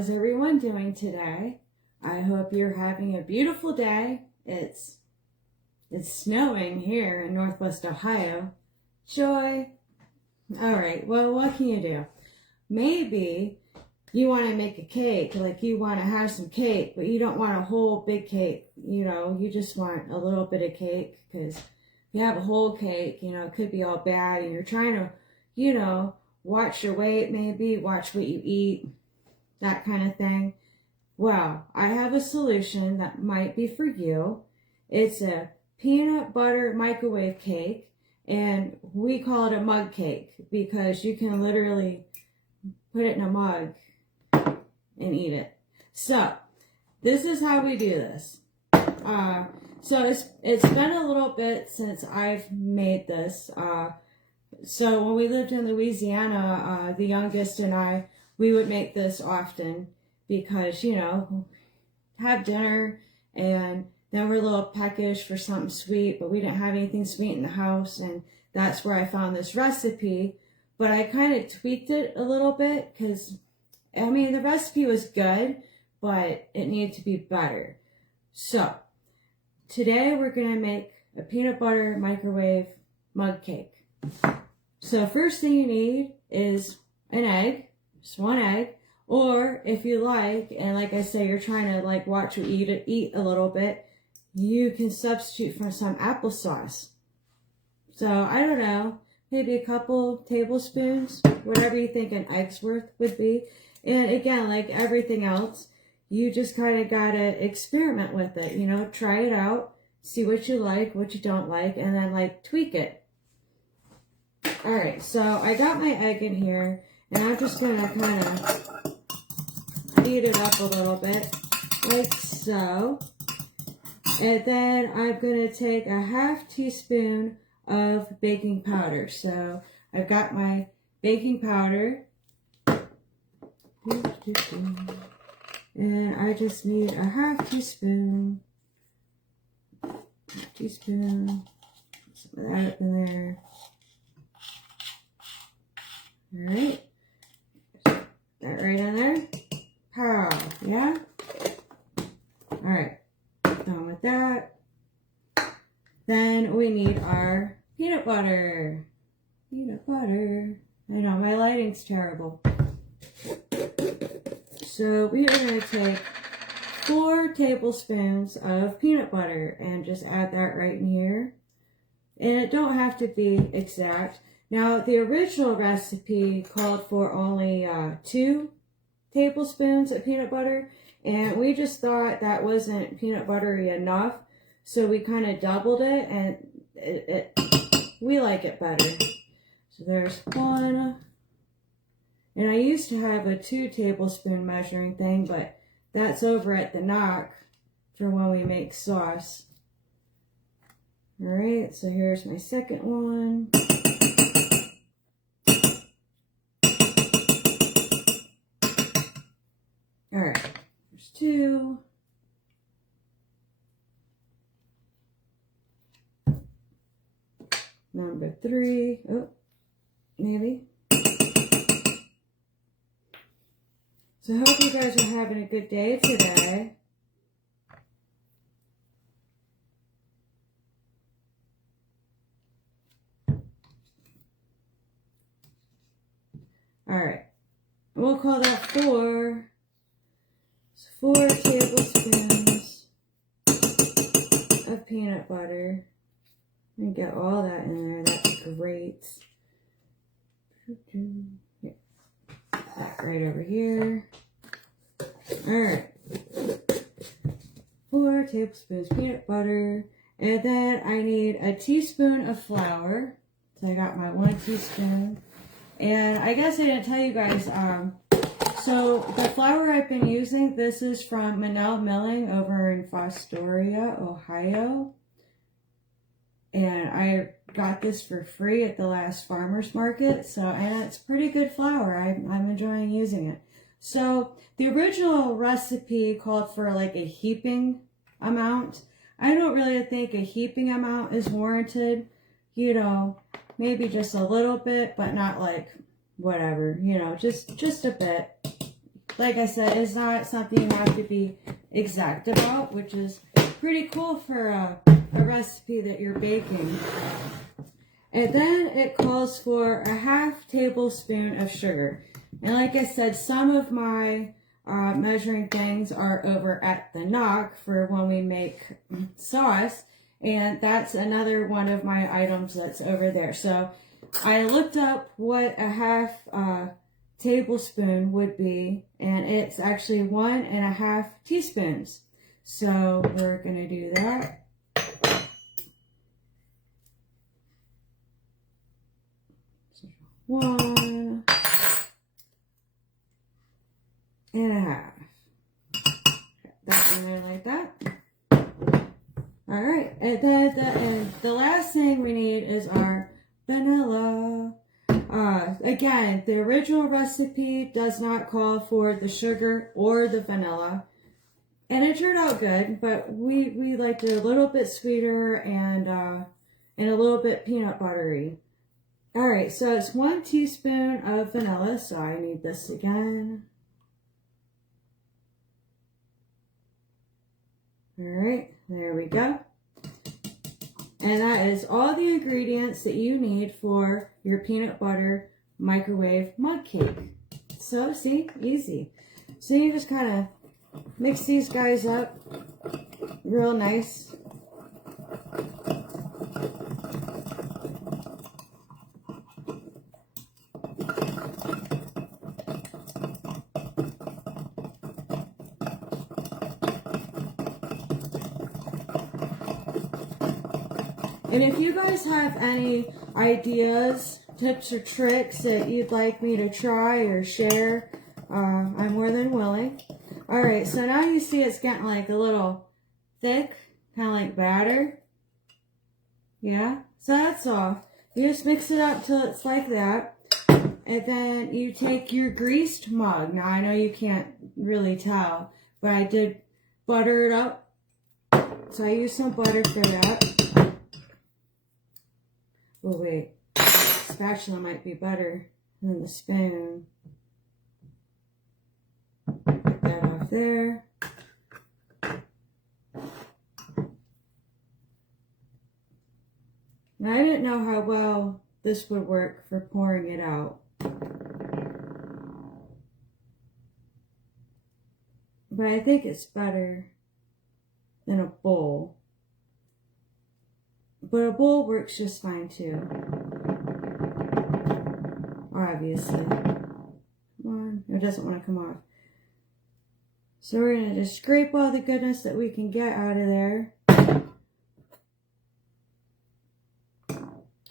How's everyone doing today? I hope you're having a beautiful day. It's snowing here in Northwest Ohio. Joy. All right, well, what can you do? Maybe you want to make a cake, like you want to have some cake, but you don't want a whole big cake. You just want a little bit of cake, because if you have a whole cake, it could be all bad, and you're trying to, watch your weight, maybe watch what you eat, that kind of thing. Well, I have a solution that might be for you. It's a peanut butter microwave cake, and we call it a mug cake because you can literally put it in a mug and eat it. So this is how we do this. So it's been a little bit since I've made this. So when we lived in Louisiana, the youngest and I, we would make this often because, have dinner, and then we're a little peckish for something sweet, but we didn't have anything sweet in the house, and that's where I found this recipe. But I kind of tweaked it a little bit because, the recipe was good, but it needed to be better. So today we're going to make a peanut butter microwave mug cake. So first thing you need is an egg, just one egg, or if you like, and like I say, you're trying to watch what you eat a little bit, you can substitute for some applesauce. So I don't know, maybe a couple tablespoons, whatever you think an egg's worth would be. And again, like everything else, you just kind of gotta experiment with it, try it out, see what you like, what you don't like, and then tweak it. All right, so I got my egg in here, and I'm just gonna kind of beat it up a little bit, like so. And then I'm gonna take a half teaspoon of baking powder. So I've got my baking powder, and I just need a half teaspoon, some of that in there. All right, that right in there. Pow, yeah? All right, done with that. Then we need our peanut butter. Peanut butter. I know, my lighting's terrible. So we are going to take 4 tablespoons of peanut butter and just add that right in here. And it don't have to be exact. Now, the original recipe called for only 2 tablespoons of peanut butter, and we just thought that wasn't peanut buttery enough, so we kind of doubled it, and we like it better. So there's 1, and I used to have a 2 tablespoon measuring thing, but that's over at the Knock for when we make sauce. All right, so here's my second one. All right, there's 2. Number 3, oh, maybe. So I hope you guys are having a good day today. All right, we'll call that 4. 4 tablespoons of peanut butter. And get all that in there. That's great. Yeah. That right over here. Alright. 4 tablespoons peanut butter. And then I need a teaspoon of flour. So I got my 1 teaspoon. And I guess I didn't tell you guys, so the flour I've been using, this is from Manel Milling over in Fostoria, Ohio. And I got this for free at the last farmer's market. And it's pretty good flour. I'm enjoying using it. So the original recipe called for a heaping amount. I don't really think a heaping amount is warranted. Maybe just a little bit, but not whatever, just a bit. like I said, it's not something you have to be exact about, which is pretty cool for a recipe that you're baking. And then it calls for a half tablespoon of sugar. And like I said, some of my measuring things are over at the NOC for when we make sauce. And that's another one of my items that's over there. So I looked up what a half tablespoon would be, and it's actually 1.5 teaspoons. So we're gonna do that. One and a half. That in there like that. All right, and then the last thing we need is our vanilla. Again, the original recipe does not call for the sugar or the vanilla. And it turned out good, but we liked it a little bit sweeter and a little bit peanut buttery. All right, so it's 1 teaspoon of vanilla, so I need this again. All right, there we go. And that is all the ingredients that you need for your peanut butter microwave mug cake. So, see, easy. So you just kind of mix these guys up real nice. And if you guys have any ideas, tips, or tricks that you'd like me to try or share, I'm more than willing. Alright, so now you see it's getting like a little thick, kind of like batter. Yeah, so that's all. You just mix it up till it's like that. And then you take your greased mug. Now I know you can't really tell, but I did butter it up. So I used some butter for that. Oh wait, spatula might be better than the spoon. Get that off there. Now I didn't know how well this would work for pouring it out. But I think it's better than a bowl. But a bowl works just fine too. Obviously. Come on. It doesn't want to come off. So we're going to just scrape all the goodness that we can get out of there.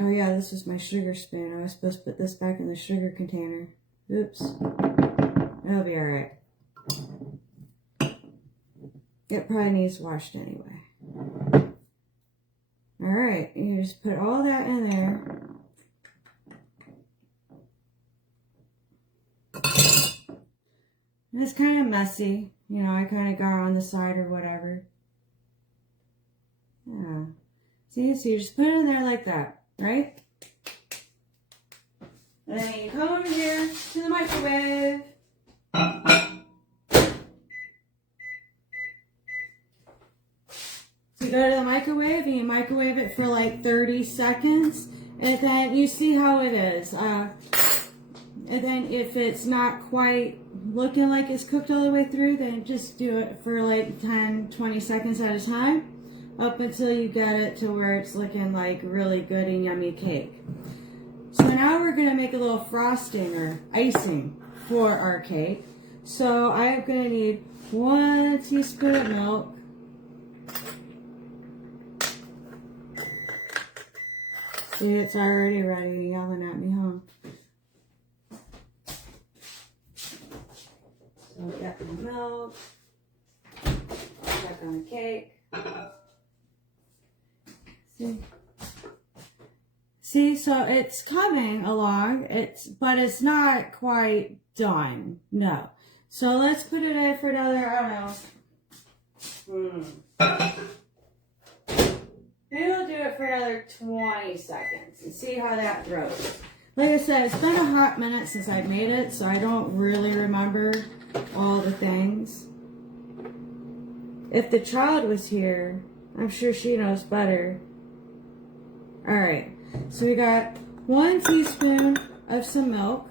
Oh yeah, this was my sugar spoon. I was supposed to put this back in the sugar container. Oops. It'll be alright. It probably needs washed anyway. Alright, you just put all that in there. And it's kind of messy. You know, I kind of got on the side or whatever. Yeah. See, so you just put it in there like that, right? And then you come over here to the microwave. So you go to the microwave and you microwave it for like 30 seconds. And then you see how it is. And then if it's not quite looking like it's cooked all the way through, then just do it for like 10, 20 seconds at a time. Up until you get it to where it's looking like really good and yummy cake. So now we're going to make a little frosting or icing for our cake. So I'm going to need 1 teaspoon of milk. See, it's already ready, yelling at me, huh? So we got the milk. Check on the cake. See, so it's coming along, but it's not quite done. No. So let's put it in for another, I don't know. Maybe we'll do it for another 20 seconds and see how that goes. Like I said, it's been a hot minute since I made it, so I don't really remember all the things. If the child was here, I'm sure she knows better. Alright, so we got 1 teaspoon of some milk.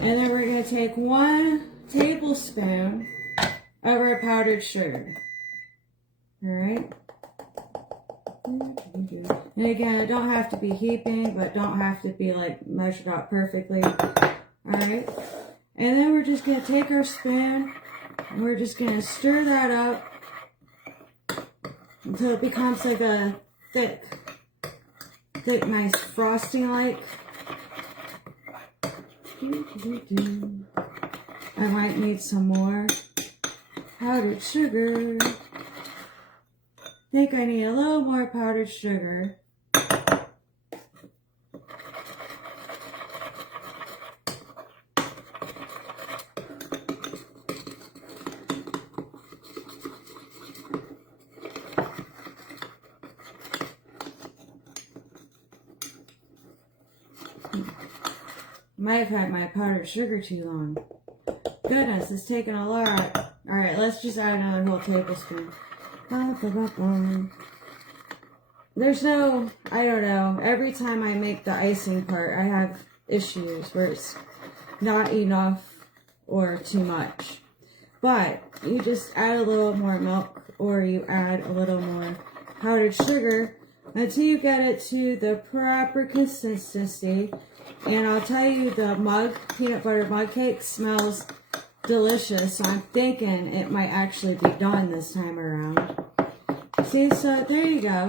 And then we're going to take 1 tablespoon of our powdered sugar. Alright. And again, it don't have to be heaping, but don't have to be like measured out perfectly. Alright. And then we're just going to take our spoon and we're just going to stir that up until it becomes like a thick, nice frosting like. I might need some more powdered sugar. I think I need a little more powdered sugar. Might have had my powdered sugar too long. Goodness, it's taking a lot. Alright, let's just add another whole tablespoon. There's no, I don't know, every time I make the icing part, I have issues where it's not enough or too much. But you just add a little more milk or you add a little more powdered sugar until you get it to the proper consistency. And I'll tell you, the peanut butter mug cake smells delicious. So I'm thinking it might actually be done this time around. See, so there you go.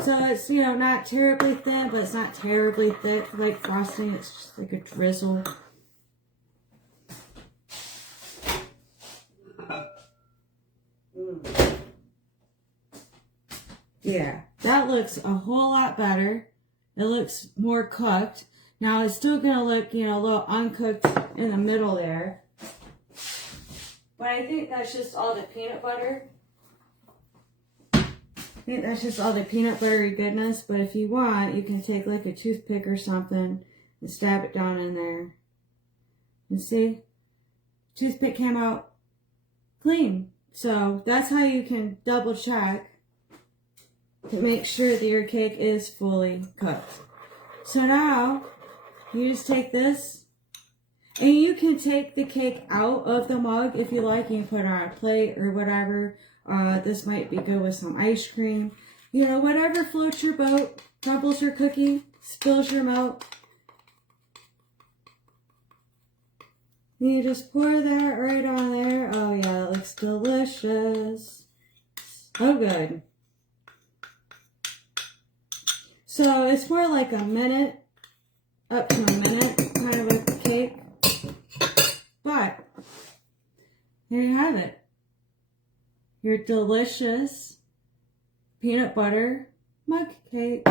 So it's, you know, not terribly thin, but it's not terribly thick like frosting. It's just like a drizzle. Yeah, that looks a whole lot better. It looks more cooked. Now it's still going to look, you know, a little uncooked in the middle there. But I think that's just all the peanut butter. I think that's just all the peanut buttery goodness. But if you want, you can take like a toothpick or something and stab it down in there. And see? Toothpick came out clean. So that's how you can double check to make sure that your cake is fully cooked. So now, you just take this, and you can take the cake out of the mug if you like. You can put it on a plate or whatever. This might be good with some ice cream. You know, whatever floats your boat, crumbles your cookie, spills your milk. You just pour that right on there. Oh yeah, it looks delicious. So good. So it's more like a minute, up to a minute, kind of a cake. But there you have it. Your delicious peanut butter mug cake.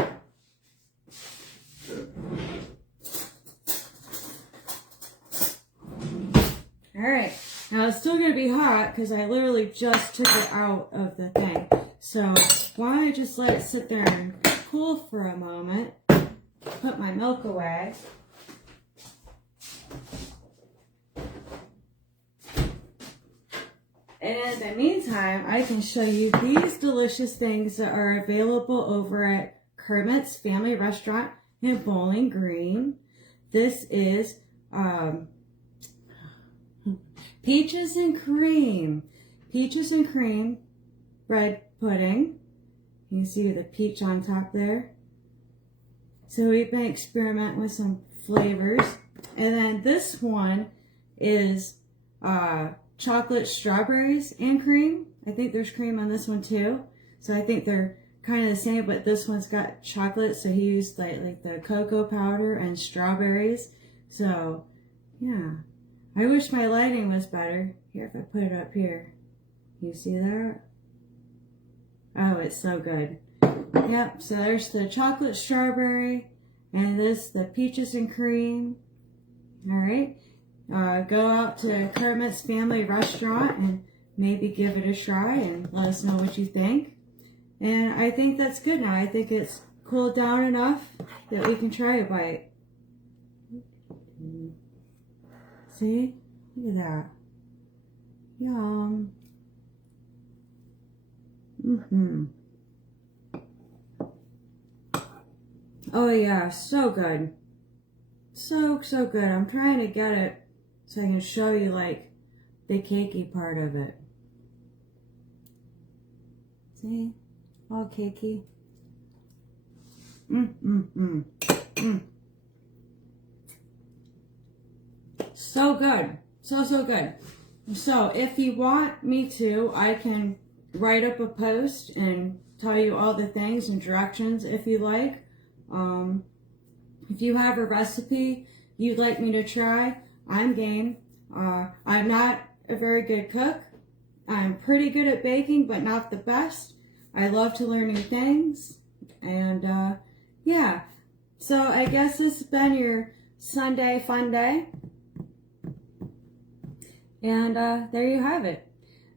Alright, now it's still going to be hot because I literally just took it out of the thing. So why don't I just let it sit there and cool for a moment, put my milk away. And in the meantime, I can show you these delicious things that are available over at Kermit's Family Restaurant in Bowling Green. This is peaches and cream. Peaches and cream bread pudding. You can see the peach on top there. So we've been experimenting with some flavors. And then this one is chocolate strawberries and cream. I think there's cream on this one too. So I think they're kind of the same, but this one's got chocolate. So he used like the cocoa powder and strawberries. So yeah, I wish my lighting was better. Here, if I put it up here, you see that? Oh, it's so good. Yep, so there's the chocolate strawberry and this, the peaches and cream. All right, go out to Kermit's Family Restaurant and maybe give it a try and let us know what you think. And I think that's good now. I think it's cooled down enough that we can try a bite. See? Look at that. Yum. Oh yeah, so good. So good. I'm trying to get it so I can show you like the cakey part of it. See? All cakey. So good. So good. So if you want me to, I can write up a post and tell you all the things and directions if you like. If you have a recipe you'd like me to try, I'm game. I'm not a very good cook. I'm pretty good at baking, but not the best. I love to learn new things. And yeah, so I guess this has been your Sunday fun day. And there you have it.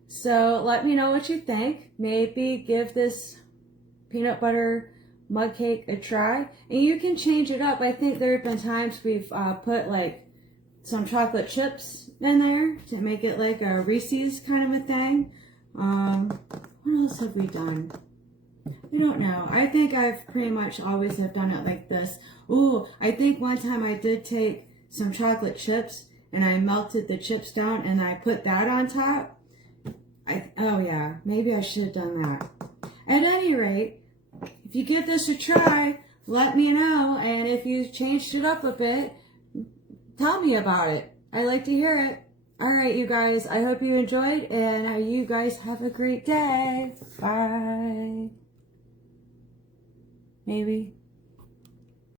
So let me know what you think. Maybe give this peanut butter mug cake a try. And you can change it up. I think there have been times we've put like some chocolate chips in there to make it like a Reese's kind of a thing. What else have we done? I don't know. I think I've pretty much always have done it like this. Ooh, I think one time I did take some chocolate chips and I melted the chips down and I put that on top. Oh yeah, maybe I should have done that. At any rate, if you give this a try, let me know. And if you changed it up a bit, tell me about it. I like to hear it. All right, you guys, I hope you enjoyed and you guys have a great day. Bye. Maybe.